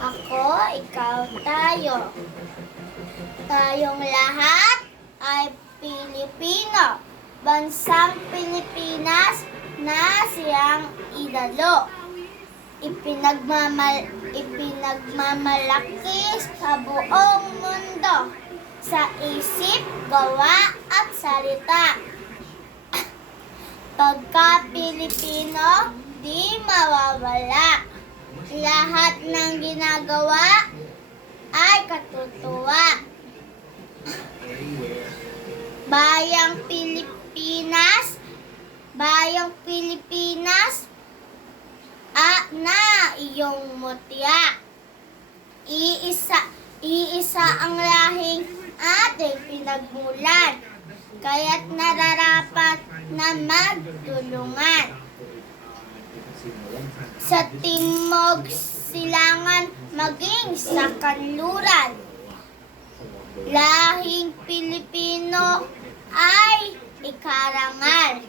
Ako, ikaw, tayo. Tayong lahat ay Pilipino. Bansang Pilipinas na siyang idalo. Ipinagmamalaki sa buong mundo sa isip, gawa at salita. Pagka Pilipino, di mawawala. Lahat ng ginagawa ay katutuwa. Bayang Pilipinas, na iyong mutya. Iisa ang lahing ating pinagmulan, kaya't nararapat na magtulungan. Sa timog silangan maging sa kanluran, lahing Pilipino ay ikarangal.